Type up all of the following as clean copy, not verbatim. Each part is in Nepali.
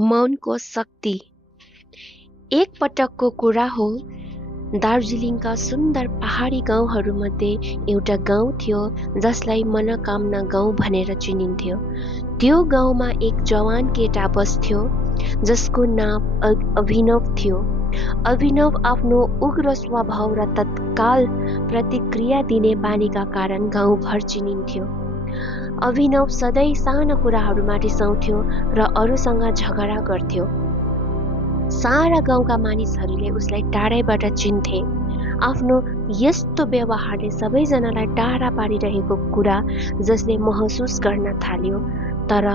मौनको शक्ति। एक पटकको कुरा हो, दार्जिलिङका सुन्दर पहाडी गाउँहरूमध्ये एउटा गाउँ थियो जसलाई मनोकामना गाउँ भनेर चिनिन्थ्यो। त्यो गाउँमा एक जवान केटा बस्थ्यो जसको नाम अभिनव थियो। अभिनव आफ्नो उग्र स्वभाव र तत्काल प्रतिक्रिया दिने बानीका कारण गाउँभर चिनिन्थ्यो। अभिनव सधैँ साना कुराहरूमा रिसाउँथ्यो र अरूसँग झगडा गर्थ्यो। सारा गाउँका मानिसहरूले उसलाई टाढैबाट चिन्थे। आफ्नो यस्तो व्यवहारले सबैजनालाई टाढा पारिरहेको कुरा जसले महसुस गर्न थाल्यो। तर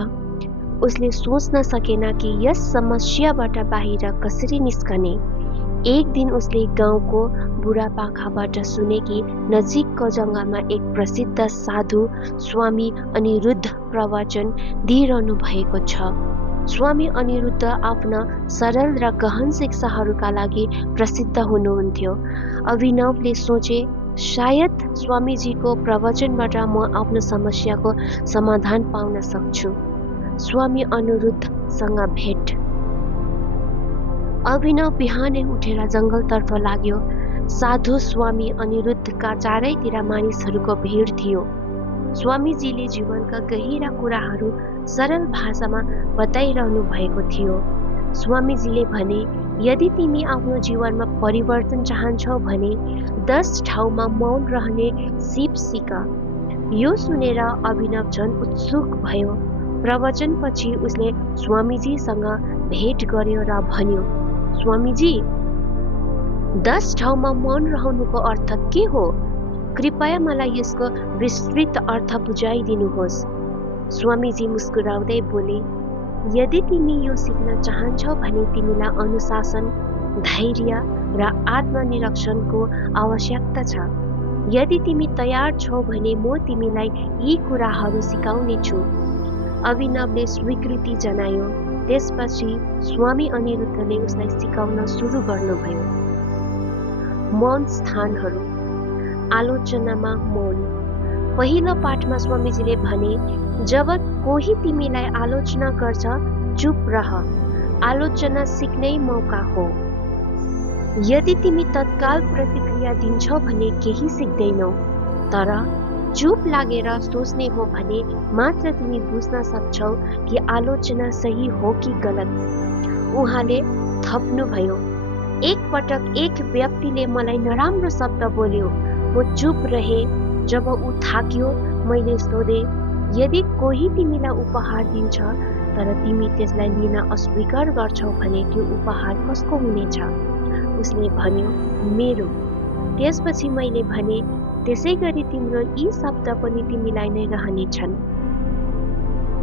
उसले सोच्न सकेन कि यस समस्याबाट बाहिर कसरी निस्कने। एक दिन उसले गाउँको बुढापाकाबाट सुने कि नजिकको जङ्गलमा एक प्रसिद्ध साधु स्वामी अनिरुद्ध प्रवचन दिइरहनु भएको छ। स्वामी अनिरुद्ध आफ्ना सरल र गहन शिक्षाहरूका लागि प्रसिद्ध हुनुहुन्थ्यो। अभिनवले सोचे, सायद स्वामीजीको प्रवचनबाट म आफ्नो समस्याको समाधान पाउन सक्छु। स्वामी अनिरुद्धसँग भेट। अभिनव बिहानै उठेर जङ्गलतर्फ लाग्यो। साधु स्वामी अनिरुद्धका चारैतिर मानिसहरूको भिड थियो। स्वामीजीले जीवनका गहिरा कुराहरू सरल भाषामा बताइरहनु भएको थियो। स्वामीजीले भने, यदि तिमी आफ्नो जीवनमा परिवर्तन चाहन्छौ भने 10 ठाउँमा मौन रहने सिप सिक। यो सुनेर अभिनव झन् उत्सुक भयो। प्रवचनपछि उसले स्वामीजीसँग भेट गर्यो र भन्यो, स्वामीजी, 10 ठाउँमा मौन रहनुको अर्थ के हो? कृपया मलाई यसको विस्तृत अर्थ बुझाइदिनुहोस्। स्वामीजी मुस्कुराउँदै बोले, यदि तिमी यो सिक्न चाहन्छौ भने तिमीलाई अनुशासन, धैर्य र आत्मनिरीक्षणको आवश्यकता छ। यदि तिमी तयार छौ भने म तिमीलाई यी कुराहरू सिकाउने छु। अभिनवले स्वीकृति जनायो। त्यसपछि स्वामी अनिरुद्धले उसलाई सिकाउन सुरु गर्नुभयो। मौन स्थानहरू। आलोचनामा मौन। पहिलो पाठमा स्वामीजीले भने, जब कोही तिमीलाई आलोचना गर्छ, चुप रह। आलोचना सिक्नै मौका हो। यदि तिमी तत्काल प्रतिक्रिया दिन्छौ भने केही सिक्दैनौ। तर चुप लागेर सोच्ने हो भने मात्र तिमी बुझ्न सक्छौ कि आलोचना सही हो कि गलत। उहाँले थप्नुभयो, एक पटक एक व्यक्तिले मलाई नराम्रो शब्द बोल्यो। म चुप रहे। जब ऊ थाक्यो, मैले सोधे, यदि कोही तिमीलाई उपहार दिन्छ तर तिमी त्यसलाई लिन अस्वीकार गर्छौ भने त्यो उपहार कसको हुनेछ? उसले भन्यो, मेरो। त्यसपछि मैले भने, त्यसै गरी तिम्रो यी शब्द पनि तिमीलाई नै रहनेछन्।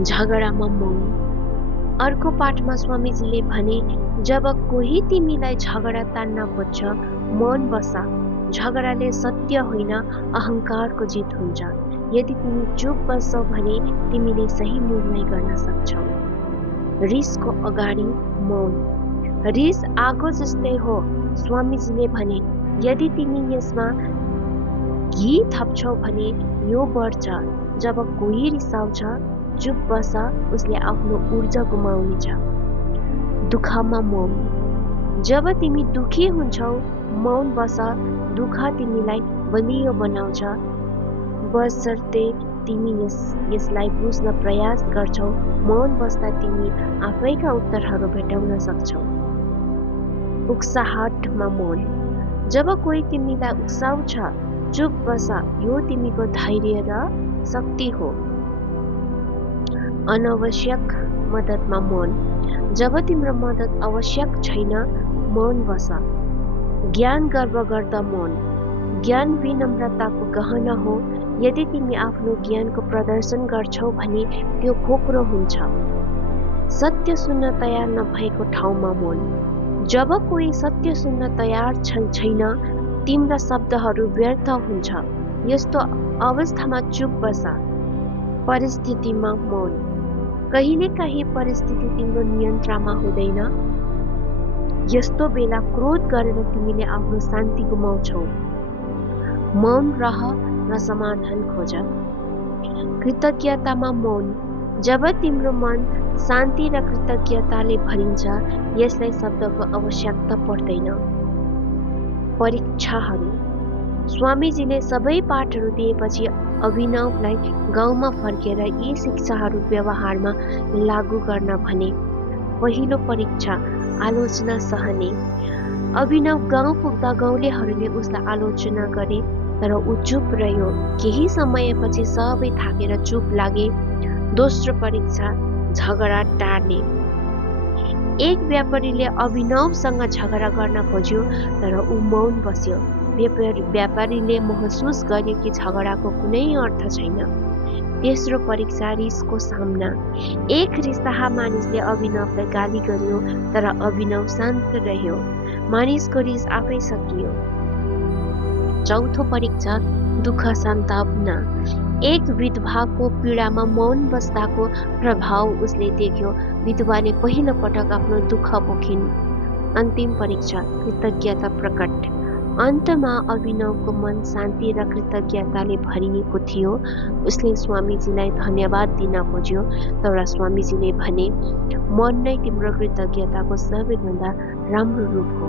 झगडामा मौन। अर्को पाठमा स्वामीजीले भने, जब कोही तिमीलाई झगडा तान्न खोज्छ, मौन बस। झगडाले सत्य होइन, अहङ्कारको जित हुन्छ। यदि तिमी चुप बस्छौ भने तिमीले सही निर्णय गर्न सक्छौ। रिसको अगाडि मौन। रिस आगो जस्तै हो। स्वामीजीले भने, यदि तिमी यसमा घी थप्छौ भने यो बढ्छ। जब कोही रिसाउँछ, चुप बस, उसले आफ्नो ऊर्जा गुमाउनेछ। दुःखमा मौन। जब तिमी दुखी हुन्छौ, मौन बस। दुःख तिमीलाई बलियो बनाउँछ। बशर्ते तिमी यसलाई बुझ्न प्रयास गर्छौ। मौन बस्दा तिमी आफैका उत्तरहरू भेटाउन सक्छौ। उक्साहटमा मौन। जब कोही तिमीलाई उक्साउँछ, चुप बस। यो तिमीको धैर्य र शक्ति हो। अनावश्यक मद्दतमा मौन। जब तिम्रो मद्दत आवश्यक छैन, मौन बस। ज्ञान गर्व गर्दा मौन। ज्ञान विनम्रताको गहना हो। यदि तिमी आफ्नो ज्ञानको प्रदर्शन गर्छौ भने त्यो खोक्रो हुन्छ। सत्य सुन्न तयार नभएको ठाउँमा मौन। जब कोही सत्य सुन्न तयार छैन, तिम्रा शब्दहरू व्यर्थ हुन्छ। यस्तो अवस्थामा चुप बस। परिस्थितिमा मौन। कहिलेकाहीँ परिस्थिति तिम्रो नियन्त्रणमा हुँदैन। यस्तो बेला क्रोध गरेर तिमीले आफ्नो शान्ति गुमाउँछौ। मौन रह र समाधान खोज। कृतज्ञतामा मौन। जब तिम्रो मन शान्ति र कृतज्ञताले भरिन्छ। यसलाई शब्दको आवश्यकता पर्दैन। परीक्षाहरू। स्वामीजीले सबै पाठहरू दिएपछि अभिनवलाई गाउँमा फर्केर यी शिक्षाहरू व्यवहारमा लागू गर्न भने। पहिलो परीक्षा, आलोचना सहने। अभिनव गाउँ पुग्दा गाउँलेहरूले उसलाई आलोचना गरे, तर ऊ चुप रह्यो। केही समयपछि सबै थाकेर चुप लागे। दोस्रो परीक्षा, झगडा टार्ने। एक व्यापारीले अभिनवसँग झगडा गर्न खोज्यो, तर ऊ मौन बस्यो। व्यापारीले महसुस गर्यो कि झगडाको कुनै अर्थ छैन। तेस्रो परीक्षा, रिसको सामना। एक रिसाहा मानिसले अभिनवलाई गाली गर्यो, तर अभिनव शान्त रह्यो। मानिसको रिस आफै सकियो। चौथो परीक्षा, दुःख सान्त्वना। एक विधवाको पीडामा मौन बस्दाको प्रभाव उसले देख्यो। विधवाले पहिलो पटक आफ्नो दुःख पोखिन्। अन्तिम परीक्षा, कृतज्ञता प्रकट। अन्तमा अभिनवको मन शान्ति र कृतज्ञताले भरिएको थियो। उसले स्वामीजीलाई धन्यवाद दिन खोज्यो, तर स्वामीजीले भने, मन नै तिम्रो कृतज्ञताको सबैभन्दा राम्रो रूप हो।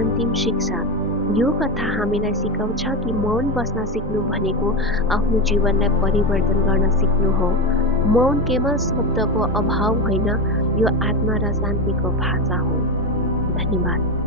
अन्तिम शिक्षा। यो कथा हामीलाई सिकाउँछ कि मौन बस्न सिक्नु भनेको आफ्नो जीवनलाई परिवर्तन गर्न सिक्नु हो। मौन केवल शब्दको अभाव होइन, यो आत्मा र शान्तिको भाषा हो। धन्यवाद।